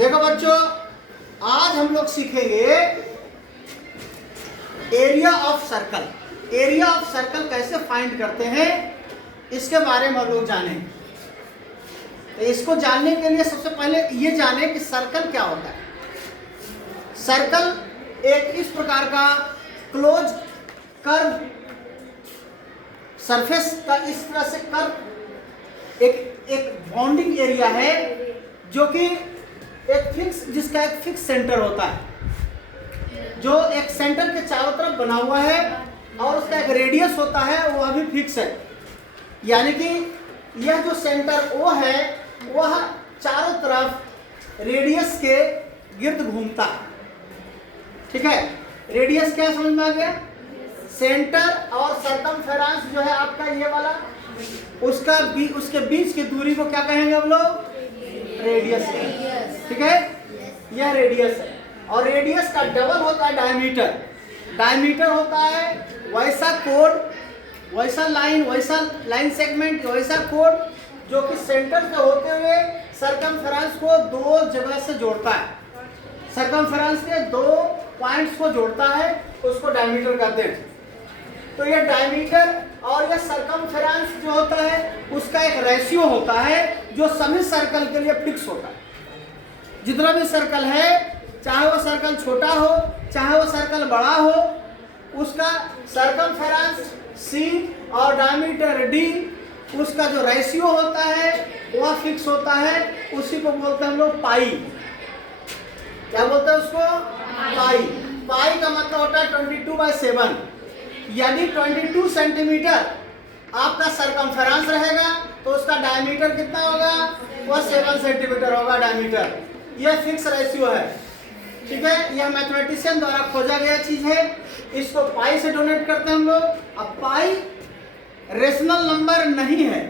देखो बच्चों, आज हम लोग सीखेंगे area of circle. Area of circle कैसे फाइंड करते हैं इसके बारे में हम लोग जानेंगे। तो इसको जानने के लिए सबसे पहले ये जाने कि सर्कल क्या होता है। सर्कल एक इस प्रकार का क्लोज कर्व सरफेस का इस तरह से कर्व एक बाउंडिंग एरिया है जो कि एक फिक्स, जिसका एक फिक्स सेंटर होता है, जो एक सेंटर के चारों तरफ बना हुआ है और उसका एक रेडियस होता है, वह भी फिक्स है। यानी कि यह जो सेंटर ओ है वह चारों तरफ रेडियस के गिर्द घूमता है। ठीक है, रेडियस क्या समझ में आ गया? सेंटर और सरकमफेरेंस जो है आपका ये वाला, उसके बीच की दूरी को क्या कहेंगे हम लोग? रेडियस। ठीक है, यह रेडियस है। और रेडियस का डबल होता है डायमीटर। डायमीटर होता है वैसा कोड, वैसा लाइन सेगमेंट, वैसा कोड जो कि सेंटर से होते हुए सरकमफेरेंस को दो जगह से जोड़ता है। सरकमफेरेंस के दो पॉइंट्स को जोड़ता है, उसको डायमीटर कहते हैं। तो ये डायमीटर और ये सरकमफेरेंस जो होता है उसका एक रेशियो होता है जो सभी सर्कल के लिए फिक्स होता है। जितना भी सर्कल है, चाहे वो सर्कल छोटा हो चाहे वो सर्कल बड़ा हो, उसका सरकमफेरेंस C और डायमीटर D, उसका जो रेशियो होता है वह फिक्स होता है। उसी को बोलते हैं हम लोग पाई। क्या बोलते हैं उसको? पाई। पाई का मतलब होता है 22/7। यदि 22 सेंटीमीटर आपका सरकमफेरेंस रहेगा तो उसका डायमीटर कितना होगा? वह 7 सेंटीमीटर होगा डायमीटर। यह फिक्स रेशियो है। ठीक है, यह मैथमेटिशियन द्वारा खोजा गया चीज है। इसको पाई से डोनेट करते हैं हम लोग। अब पाई रेशनल नंबर नहीं है,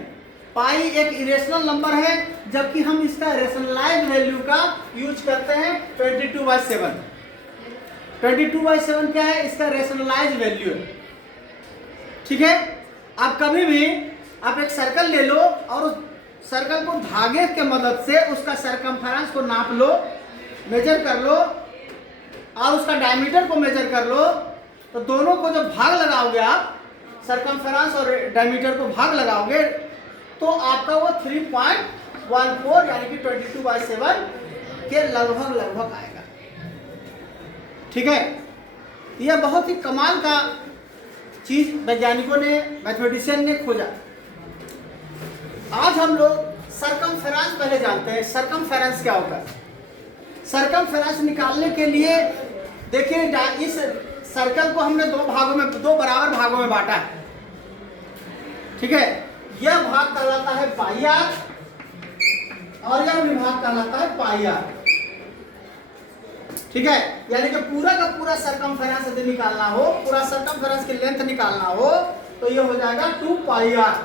पाई एक इरेशनल नंबर है, जबकि हम इसका रेशनलाइज्ड वैल्यू का यूज करते हैं 22/7। 22/7 क्या है? इसका रेशनलाइज्ड वैल्यू है। ठीक है, आप कभी भी आप एक सर्कल ले लो और उस सर्कल को धागे के मदद से उसका सरकमफेरेंस को नाप लो, मेजर कर लो और उसका डायमीटर को मेजर कर लो, तो दोनों को जब भाग लगाओगे आप, सरकमफेरेंस और डायमीटर को भाग लगाओगे, तो आपका वो 3.14 यानी कि 22/7 के लगभग आएगा। ठीक है, यह बहुत ही कमाल का चीज वैज्ञानिकों ने, मैथमेटिशियन ने खोजा। आज हम लोग सरकमफेरेंस पहले जानते हैं। सरकमफेरेंस क्या होता है? सरकमफेरेंस निकालने के लिए देखिए, इस सर्कल को हमने दो बराबर भागों में बांटा है। ठीक है, यह भाग कहलाता है पाई आर और यह विभाग कहलाता है पाई आर। ठीक है, यानी कि पूरा का पूरा सरकमफेरेंस यदि निकालना हो, पूरा सरकमफेरेंस की लेंथ निकालना हो, तो ये हो जाएगा 2 pi R.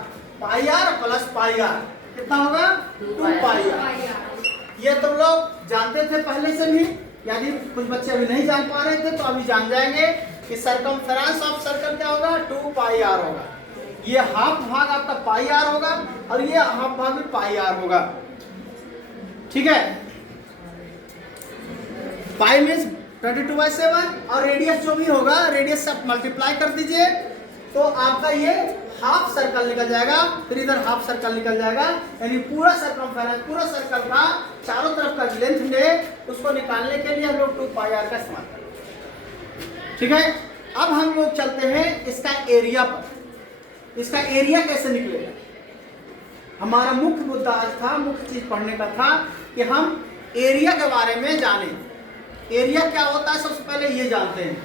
Pi R plus pi R कितना होगा? 2 पाई आर। ये तुम लोग जानते थे पहले से भी, यदि कुछ बच्चे अभी नहीं जान पा रहे थे तो अभी जान जाएंगे कि सरकमफेरेंस ऑफ सर्कल क्या होगा? 2 पाई आर होगा। ये हाफ भाग आपका पाई आर होगा और ये हाफ भाग भी पाई आर होगा। ठीक है, पाई मीन्स 22/7 और रेडियस जो भी होगा, रेडियस से आप मल्टीप्लाई कर दीजिए तो आपका ये हाफ सर्कल निकल जाएगा, फिर इधर हाफ सर्कल निकल जाएगा। यानी पूरा सरकमफेरेंस, पूरा सर्कल का चारों तरफ का लेंथ ले, उसको निकालने के लिए हम लोग 2 पाई आर का इस्तेमाल करेंगे। ठीक है, अब हम लोग चलते हैं इसका एरिया पर। इसका एरिया कैसे निकलेगा? हमारा मुख्य मुद्दा आज था, मुख्य चीज पढ़ने का था कि हम एरिया के बारे में जानें। एरिया क्या होता है सबसे पहले ये जानते हैं।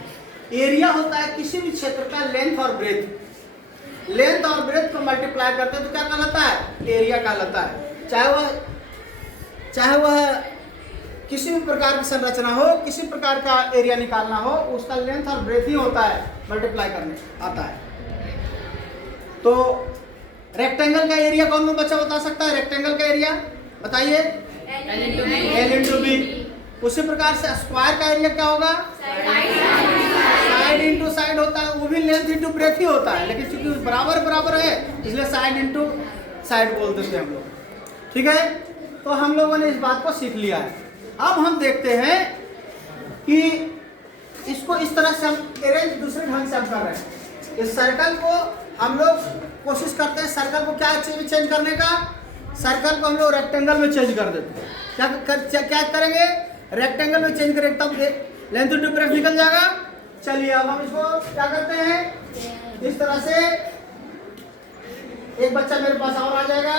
एरिया होता है किसी भी क्षेत्र का लेंथ और ब्रेथ। लेंथ और ब्रेथ को मल्टीप्लाई करते हैं तो क्या कहलाता है? एरिया कहलाता है। चाहे वह किसी भी प्रकार की संरचना हो, किसी प्रकार का एरिया निकालना हो, उसका लेंथ और ब्रेथ ही होता है, मल्टीप्लाई करने आता है। तो रेक्टेंगल का एरिया कौन कौन बच्चा बता सकता है? रेक्टेंगल का एरिया बताइए। L into B. उसी प्रकार से स्क्वायर का एरिया क्या होगा? साइड इंटू साइड होता है, वो भी लेंथ इंटू ब्रेथ ही होता है, लेकिन चूंकि बराबर है इसलिए साइड इंटू साइड बोल देते हैं हम लोग। ठीक है, तो हम लोगों ने इस बात को सीख लिया है। अब हम देखते हैं कि इसको इस तरह से हम अरेंज दूसरे ढंग से हम कर रहे हैं। इस सर्कल को हम लोग कोशिश करते हैं सर्कल को क्या चेंज करने का, सर्कल को हम लोग रेक्टेंगल में चेंज कर देते हैं। क्या करेंगे, रेक्टेंगल में चेंज करेंगे, तब लेंथ इंटू ब्रेथ निकल जाएगा। चलिए अब हम इसको क्या करते हैं, इस तरह से एक बच्चा मेरे पास और आ जाएगा,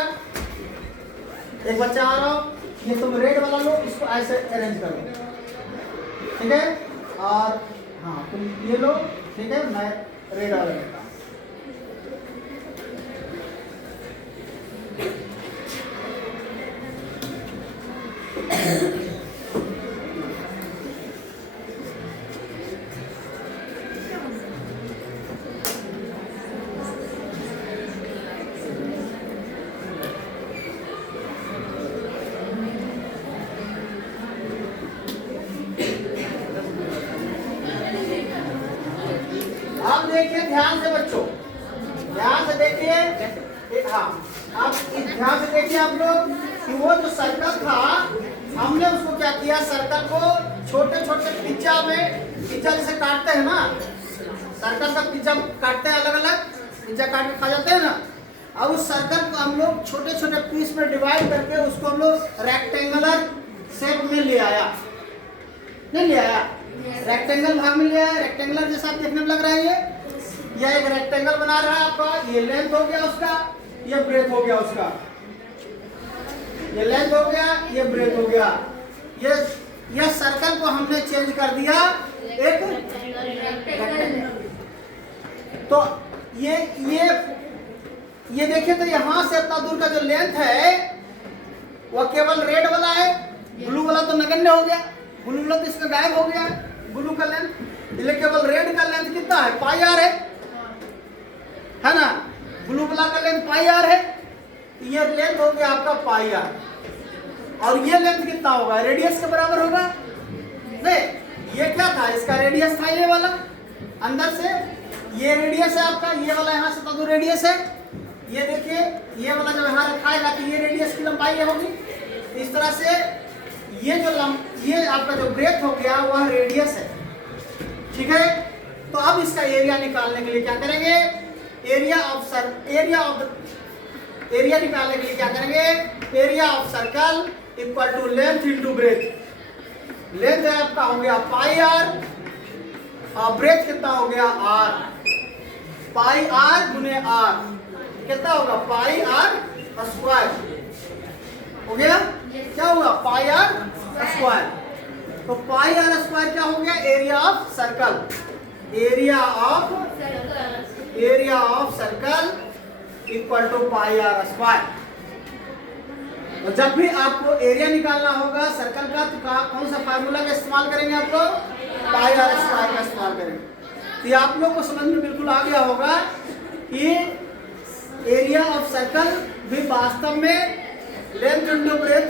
एक बच्चा आ रहा हो, ये तुम रेड वाला लो, इसको ऐसे अरेंज करो, ठीक है। और हाँ तुम ये लो, ठीक है, मैं रेड वाला लेता हूँ। अब देखिए ध्यान से बच्चों, ध्यान से देखिए, हाँ आप ध्यान से देखिए आप लोग कि वो जो सर्कल था हमने उसको क्या किया, सर्कल को छोटे छोटे पिज्जा में, पिज्जा जैसे काटते हैं ना, सर्कल का पिज्जा काटते हैं, अलग अलग पिज्जा काट के खा जाते हैं ना। अब उस सर्कल को हम लोग छोटे छोटे पीस में डिवाइड करके उसको हम लोग रेक्टेंगुलर शेप में ले आया, नहीं ले आया, रेक्टेंगल भाग में ले आया, रेक्टेंगुलर जैसा देखने में लग रहा है। ये एक रेक्टेंगल बना रहा है आपका, ये लेंथ हो गया उसका, ये ब्रेथ हो गया उसका, ये लेंथ हो गया, ये ब्रेथ हो गया। ये सर्कल को हमने चेंज कर दिया एक रेक्टेंगल। तो ये देखिए, तो यहाँ से इतना दूर का जो लेंथ है वह केवल रेड वाला है, ब्लू वाला तो नगण्य हो गया, ब्लू वाला तो इसका गायब हो गया, ब्लू का लेंथ, इसलिए केवल रेड का लेंथ कितना है, पाई आर है ना, ब्लू वाला का लेंथ पाई आर है, ये लेंथ हो गया आपका पाई आर। और ये लेंथ कितना होगा, रेडियस के बराबर होगा, नहीं ये क्या था, इसका रेडियस था ये वाला, अंदर से ये रेडियस है आपका, ये वाला यहाँ से तो रेडियस है, ये देखिए ये वाला जब यहाँ रखाएगा तो ये रेडियस की लंबाई होगी। इस तरह से ये आपका जो ब्रेथ हो गया वह रेडियस है, ठीक है। तो अब इसका एरिया निकालने के लिए क्या करेंगे, एरिया निकालने के लिए क्या करेंगे, area of circle equal to length into breadth. Length है आपका हो गया पाई आर और ब्रेथ कितना हो गया आर, पाई आर गुने आर कितना होगा, पाई आर स्क्वायर हो गया, क्या होगा पाई आर स्क्वायर। तो पाई आर स्क्वायर क्या हो गया, area of circle, area of circle equal to pi r square. तो जब भी आपको एरिया निकालना होगा सर्कल का तो कौन सा फार्मूला का इस्तेमाल करेंगे आप लोग, पाई आर स्क्वायर का इस्तेमाल करेंगे। तो ये आप लोग को समझ में बिल्कुल आ गया होगा कि एरिया ऑफ सर्कल भी वास्तव में लेंथ इंटू ब्रेथ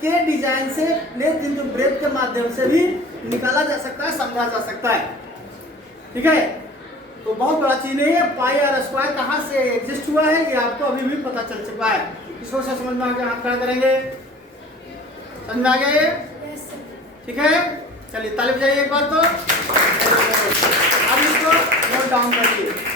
के डिजाइन से, लेंथ इंटू ब्रेथ के माध्यम से भी निकाला जा सकता है, समझा जा सकता है, ठीक है। तो बहुत बड़ा चीज नहीं है, पाई आर स्क्वायर कहाँ से एग्जिस्ट हुआ है ये आपको अभी भी पता चल चुका है। इसको समझ में आ गया, हाथ खड़ा करेंगे, समझ में आ गया ये, ठीक है। चलिए ताली बजाइए एक बार तो, अब इसको नोट डाउन करिए।